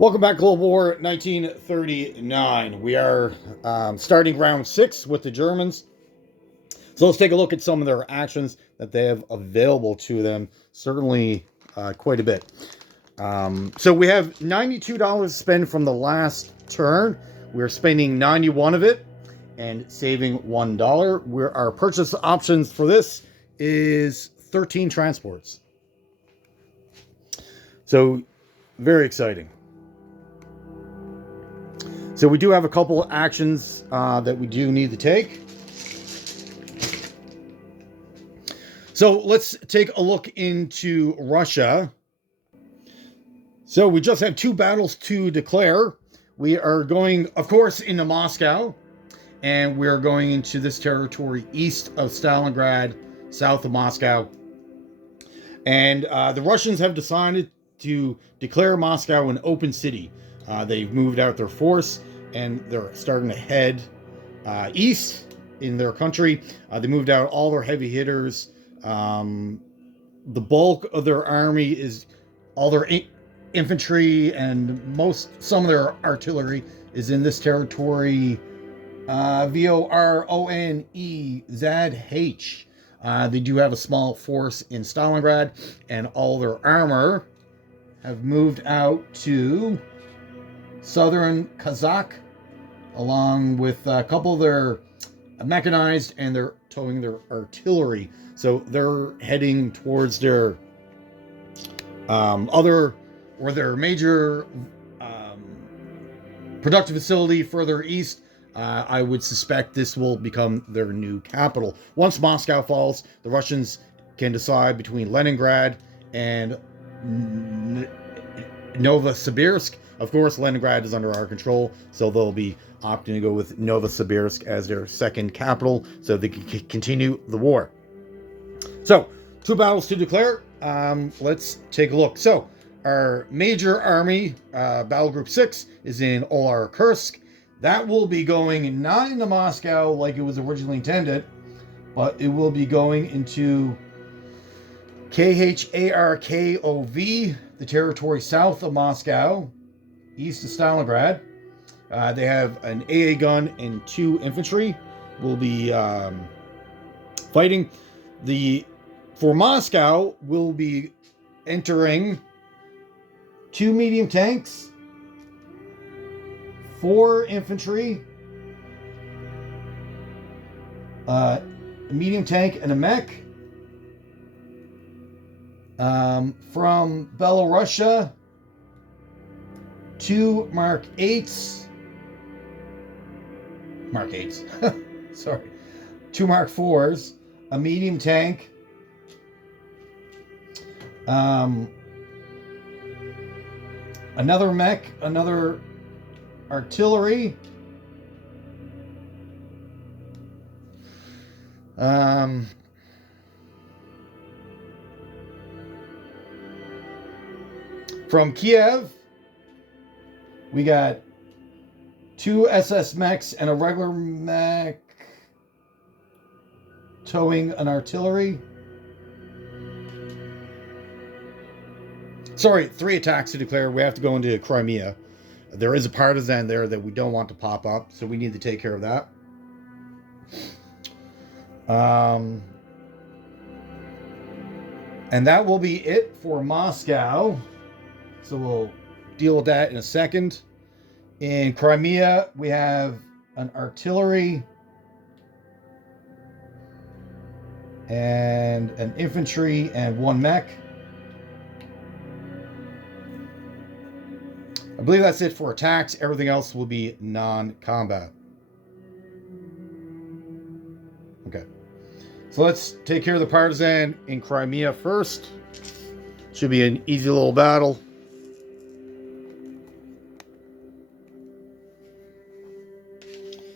Welcome back, Global War 1939. We are starting round 6 with the Germans. So let's take a look at some of their actions that they have available to them. Certainly quite a bit. So we have $92 to spend from the last turn. We're spending 91 of it and saving $1. Our purchase options for this is 13 transports. So very exciting. So we do have a couple of actions that we do need to take. So let's take a look into Russia. So we just have 2 battles to declare. We are going, of course, into Moscow, and we're going into this territory east of Stalingrad, south of Moscow. And the Russians have decided to declare Moscow an open city. They've moved out their force, and they're starting to head east in their country. They moved out all their heavy hitters. The bulk of their army is all their infantry, and some of their artillery is in this territory. Voronezh. They do have a small force in Stalingrad, and all their armor have moved out to southern Kazakh, along with a couple of their mechanized, and they're towing their artillery. So they're heading towards their their major productive facility further east. I would suspect this will become their new capital. Once Moscow falls, the Russians can decide between Leningrad and Novosibirsk. Of course, Leningrad is under our control, so they'll be opting to go with Novosibirsk as their second capital, so they can continue the war. So, 2 battles to declare. Let's take a look. So, our major army, Battle Group 6, is in Olar-Kursk. That will be going not into Moscow like it was originally intended, but it will be going into Kharkov, the territory south of Moscow, east of Stalingrad. They have an AA gun and 2 infantry. Will be fighting. For Moscow, will be entering 2 medium tanks, 4 infantry, a medium tank and a mech. From Belarusia, 2 Mark 8s. Mark 8s. Sorry. 2 Mark 4s, a medium tank. Another mech, another artillery. From Kiev, we got 2 SS mechs and a regular mech towing an artillery. Sorry, 3 attacks to declare. We have to go into Crimea. There is a partisan there that we don't want to pop up, so we need to take care of that. And that will be it for Moscow. So we'll deal with that in a second. In Crimea, we have an artillery and an infantry and 1 mech. I believe that's it for attacks. Everything else will be non-combat. Okay. So let's take care of the partisan in Crimea first. Should be an easy little battle.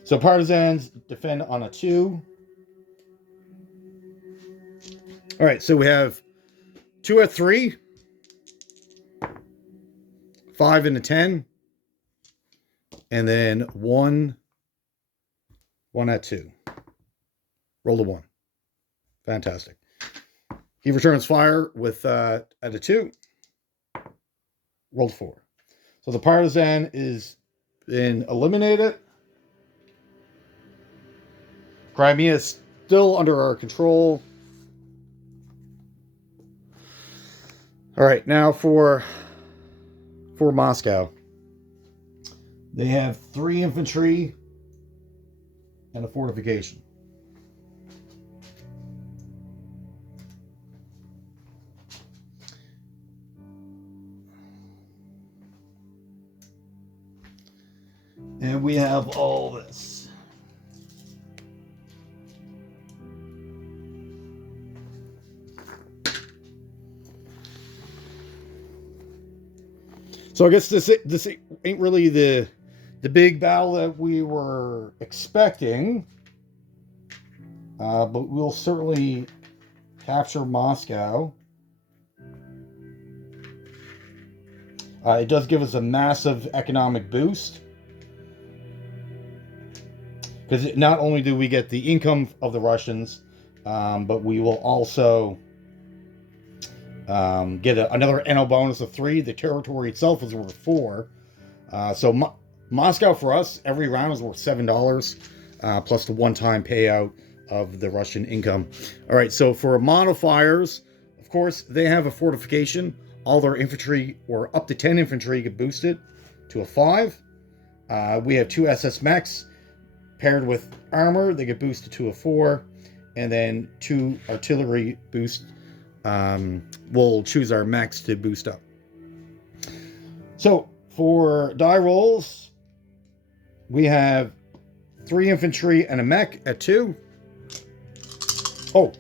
So partisans defend on a 2. All right, so we have 2 at 3. 5 and a 10, and then 1 at 2. Roll a 1. Fantastic. He returns fire with at a 2. Rolled 4. So the Partisan is been eliminated. Crimea is still under our control. All right, now for Moscow. They have 3 infantry and a fortification. And we have all this. So I guess this ain't really the big battle that we were expecting, but we'll certainly capture Moscow. It does give us a massive economic boost, because not only do we get the income of the Russians, but we will also get another NL bonus of 3. The territory itself is worth 4. So Moscow for us, every round is worth $7, plus the one-time payout of the Russian income. All right, so for modifiers, of course, they have a fortification. All their infantry, or up to 10 infantry, get boosted to a 5. We have 2 SS mechs paired with armor. They get boosted to a 4. And then 2 artillery boost. We'll choose our mechs to boost up. So for die rolls, we have 3 infantry and a mech at 2. Oh,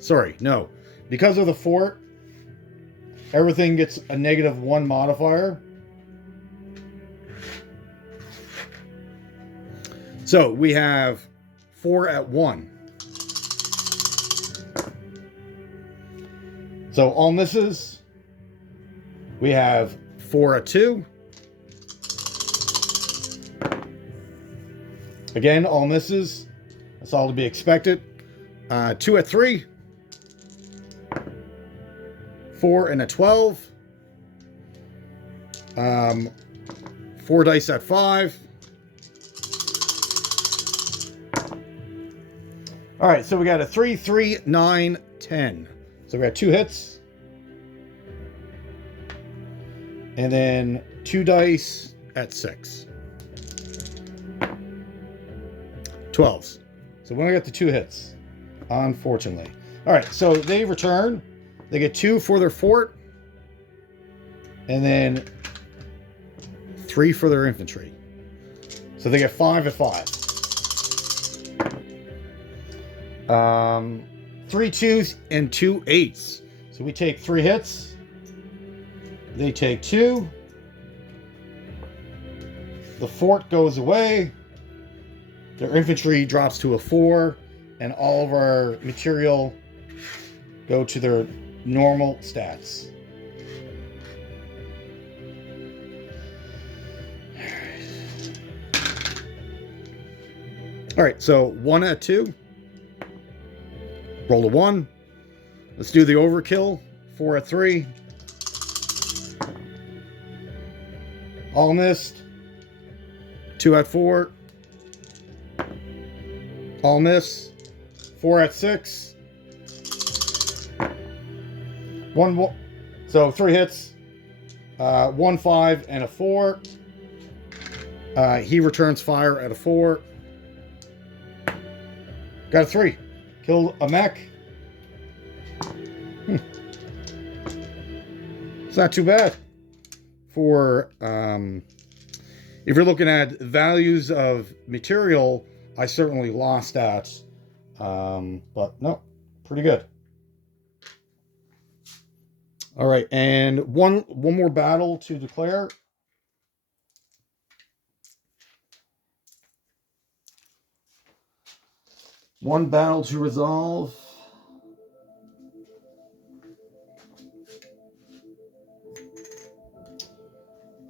sorry, no. Because of the fort, everything gets a -1 modifier. So we have 4 at 1. So all misses. We have 4 at 2. Again, all misses. That's all to be expected. 2 at 3. 4 and a 12. 4 dice at 5. All right, so we got a 3, 3, 9, 10. So we got 2 hits. And then 2 dice at 6. 12s. So we only got the 2 hits, unfortunately. All right, so they return. They get 2 for their fort. And then 3 for their infantry. So they get 5 at 5. 3 2s and 2 8s. So we take 3 hits. They take 2. The fort goes away. Their infantry drops to a 4. And all of our material go to their normal stats. All right, so 1 at 2. Roll a 1. Let's do the overkill. 4 at 3. All missed. 2 at 4. All miss. 4 at 6. 1. So 3 hits. 1 5 and a 4. He returns fire at a 4. Got a 3. Killed a mech. It's not too bad. For if you're looking at values of material, I certainly lost that. But no, pretty good. All right, and one more battle to declare. One battle to resolve.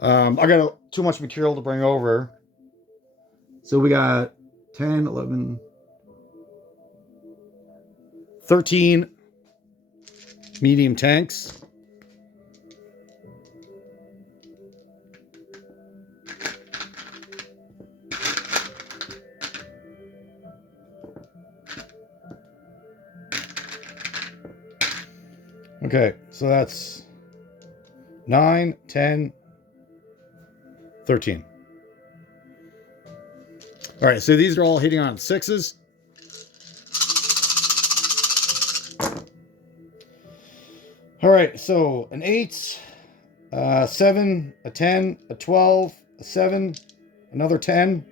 I got too much material to bring over. So we got 10, 11, 13 medium tanks. Okay, so that's 9, 10, 13. All right, so these are all hitting on 6s. All right, so an 8, 7, a 10, a 12, a 7, another 10.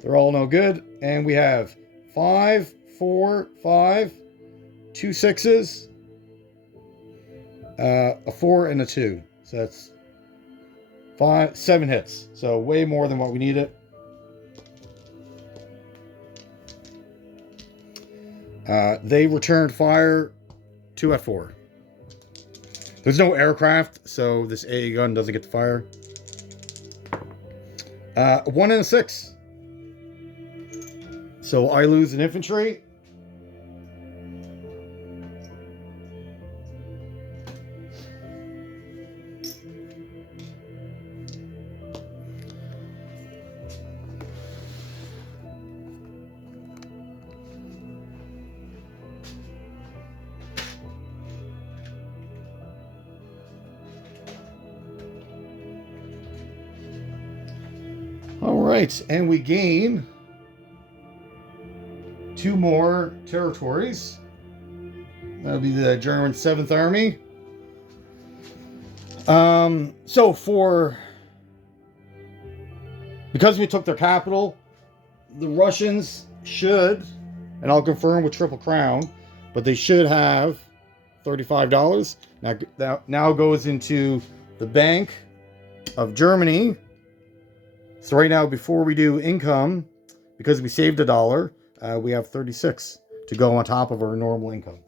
They're all no good. And we have 5, 4, 5, 2 6s, a 4, and a 2. So that's 7 hits. So way more than what we needed. They returned fire 2 at 4. There's no aircraft, so this AA gun doesn't get the fire. 1 and a 6. So I lose an infantry. All right, and we gain 2 more territories. That'll be the German 7th Army. Because we took their capital, the Russians should, and I'll confirm with Triple Crown, but they should have $35. Now goes into the Bank of Germany. So right now, before we do income, because we saved $1, we have 36 to go on top of our normal income.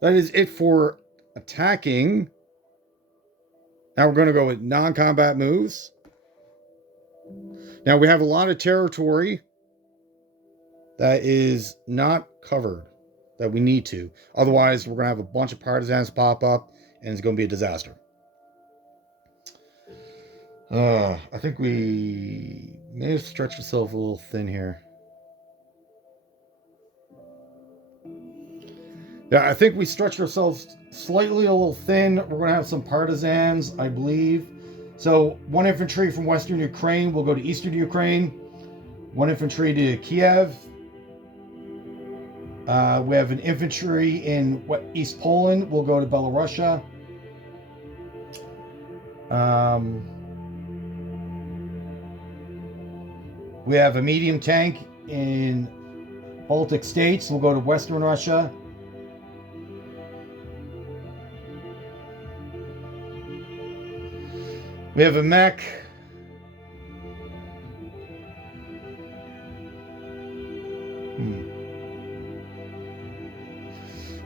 That is it for attacking. Now we're going to go with non-combat moves. Now we have a lot of territory that is not covered that we need to. Otherwise, we're going to have a bunch of partisans pop up and it's going to be a disaster. I think we may have stretched ourselves a little thin here. Yeah, I think we stretched ourselves slightly a little thin. We're going to have some partisans, I believe. So 1 infantry from Western Ukraine will go to Eastern Ukraine. 1 infantry to Kiev. We have an infantry in East Poland. We'll go to Belarusia. We have a medium tank in Baltic states. We'll go to Western Russia. We have a mech.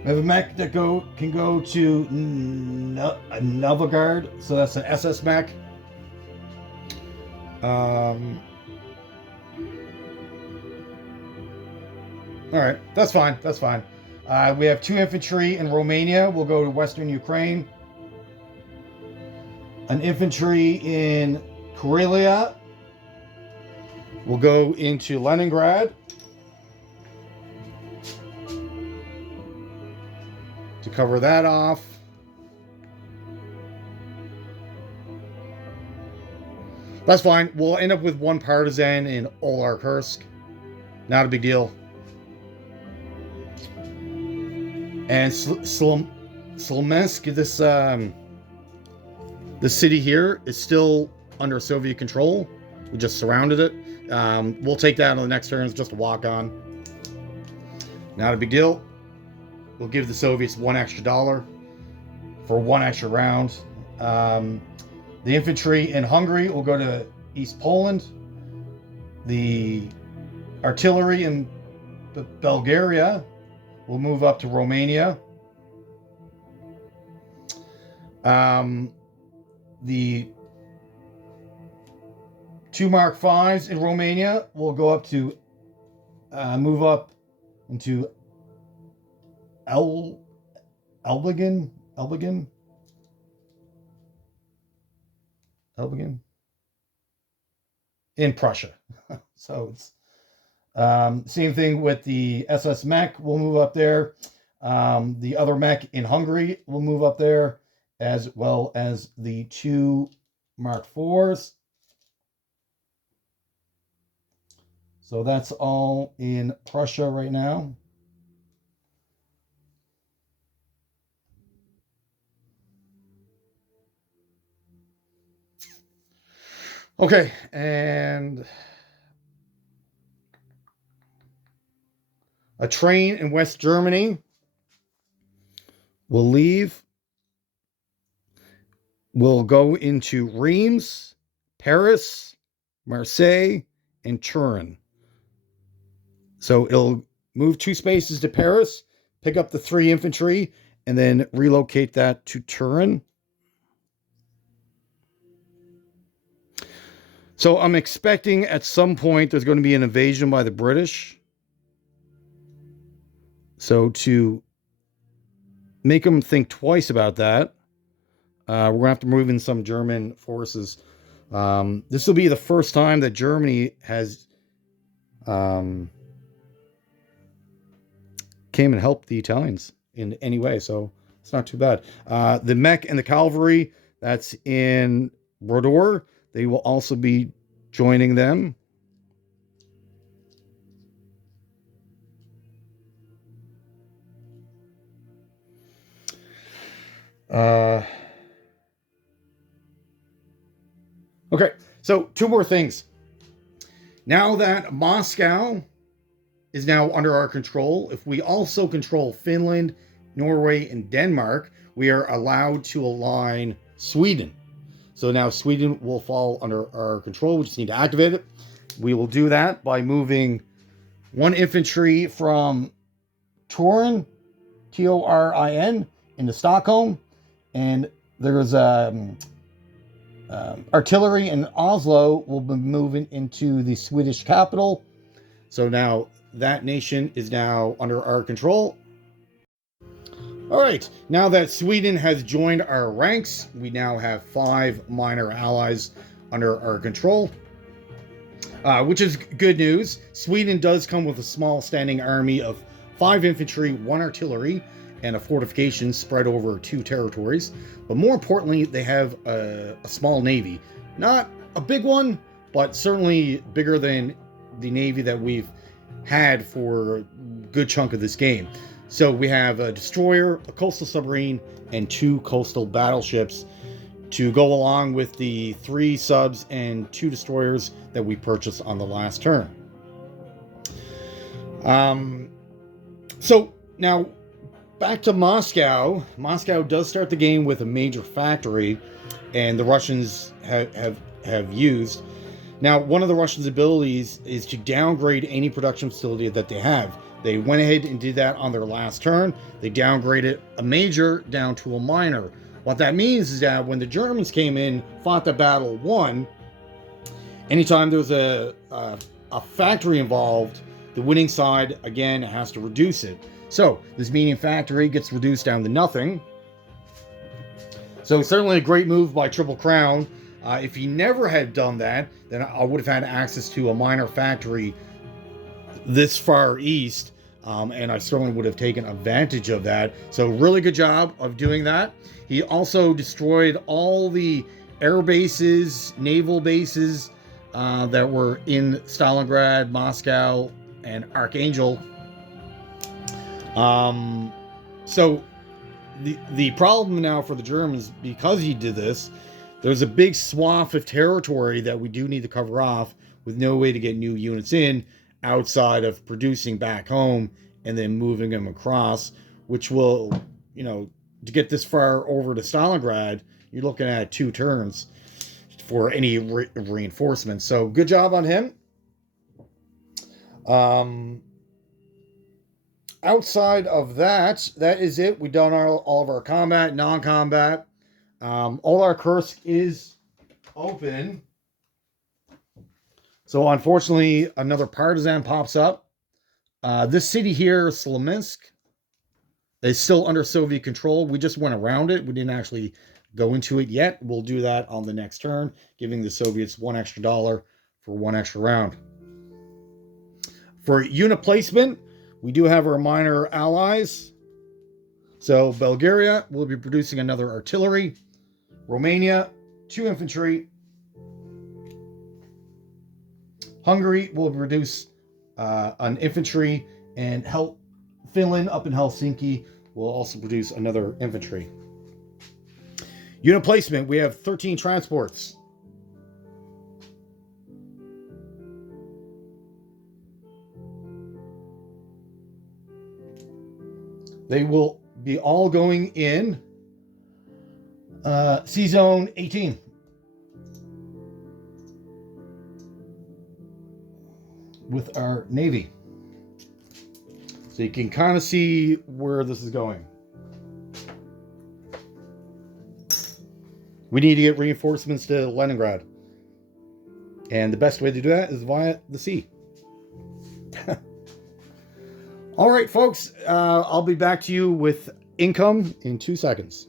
We have a mech that can go to Novgorod, so that's an SS mech. All right, that's fine. That's fine. We have 2 infantry in Romania. We'll go to Western Ukraine. An infantry in Karelia. We'll go into Leningrad. To cover that off. That's fine. We'll end up with 1 partisan in Olarkursk. Not a big deal. And Slomensk, this city here is still under Soviet control. We just surrounded it. We'll take that on the next turn. It's just a walk on. Not a big deal. We'll give the Soviets $1 extra for 1 extra round. The infantry in Hungary will go to East Poland. The artillery in Bulgaria will move up to Romania. The 2 Mark 5s in Romania will go up to move up into Elbingen in Prussia. So it's Same thing with the SS mech will move up there. The other mech in Hungary will move up there, as well as the 2 Mark IVs. So that's all in Prussia right now. Okay, and a train in West Germany will leave. We'll go into Reims, Paris, Marseille, and Turin. So it'll move 2 spaces to Paris, pick up the 3 infantry, and then relocate that to Turin. So I'm expecting at some point there's going to be an invasion by the British. So to make them think twice about that, we're going to have to move in some German forces. This will be the first time that Germany has came and helped the Italians in any way. So it's not too bad. The mech and the cavalry, that's in Brodor. They will also be joining them. Okay, so 2 more things. Now that Moscow is now under our control, if we also control Finland, Norway, and Denmark, we are allowed to align Sweden. So now Sweden will fall under our control. We just need to activate it. We will do that by moving 1 infantry from Torin, Torin, into Stockholm. And there's artillery in Oslo will be moving into the Swedish capital. So now that nation is now under our control. All right, now that Sweden has joined our ranks, we now have 5 minor allies under our control, which is good news. Sweden does come with a small standing army of 5 infantry, 1 artillery, and a fortification spread over 2 territories. But more importantly, they have a small navy. Not a big one, but certainly bigger than the navy that we've had for a good chunk of this game. So we have a destroyer, a coastal submarine, and 2 coastal battleships to go along with the 3 subs and 2 destroyers that we purchased on the last turn. So now back to Moscow. Moscow does start the game with a major factory, and the Russians have used. Now, one of the Russians' abilities is to downgrade any production facility that they have. They went ahead and did that on their last turn. They downgraded a major down to a minor. What that means is that when the Germans came in, fought the battle, won, anytime there's a factory involved, the winning side, again, has to reduce it. So this medium factory gets reduced down to nothing. So certainly a great move by Triple Crown. If he never had done that, then I would have had access to a minor factory this far east, and I certainly would have taken advantage of that. So really good job of doing that. He also destroyed all the air bases, naval bases that were in Stalingrad, Moscow, and Archangel. So the problem now for the Germans, because he did this, there's a big swath of territory that we do need to cover off with no way to get new units in outside of producing back home and then moving them across, which will, to get this far over to Stalingrad, you're looking at 2 turns for any reinforcements. So good job on him. Outside of that, that is it. We've done all of our combat, non-combat. All our Kursk is open. So unfortunately, another partisan pops up. This city here, Smolensk, is still under Soviet control. We just went around it. We didn't actually go into it yet. We'll do that on the next turn, giving the Soviets $1 extra for 1 extra round. For unit placement, we do have our minor allies. So Bulgaria will be producing another artillery. Romania, 2 infantry. Hungary will produce an infantry, and Finland up in Helsinki will also produce another infantry. Unit placement, we have 13 transports. They will be all going in Sea Zone 18. With our Navy. So you can kind of see where this is going. We need to get reinforcements to Leningrad. And the best way to do that is via the sea. All right, folks. I'll be back to you with income in 2 seconds.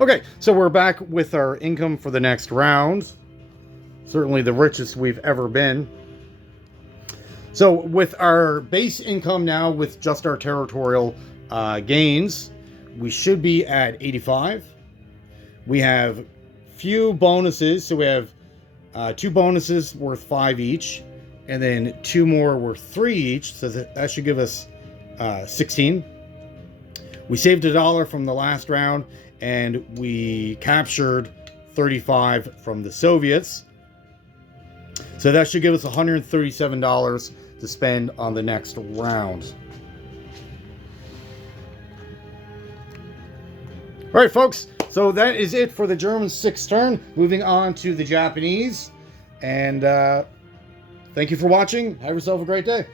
Okay, so we're back with our income for the next round. Certainly the richest we've ever been. So with our base income now, with just our territorial gains, we should be at 85. We have few bonuses. So we have 2 bonuses worth 5 each, and then 2 more worth 3 each. So that should give us 16. We saved $1 from the last round, and we captured 35 from the Soviets. So that should give us $137 to spend on the next round. All right, folks. So that is it for the German 6th turn. Moving on to the Japanese. And thank you for watching. Have yourself a great day.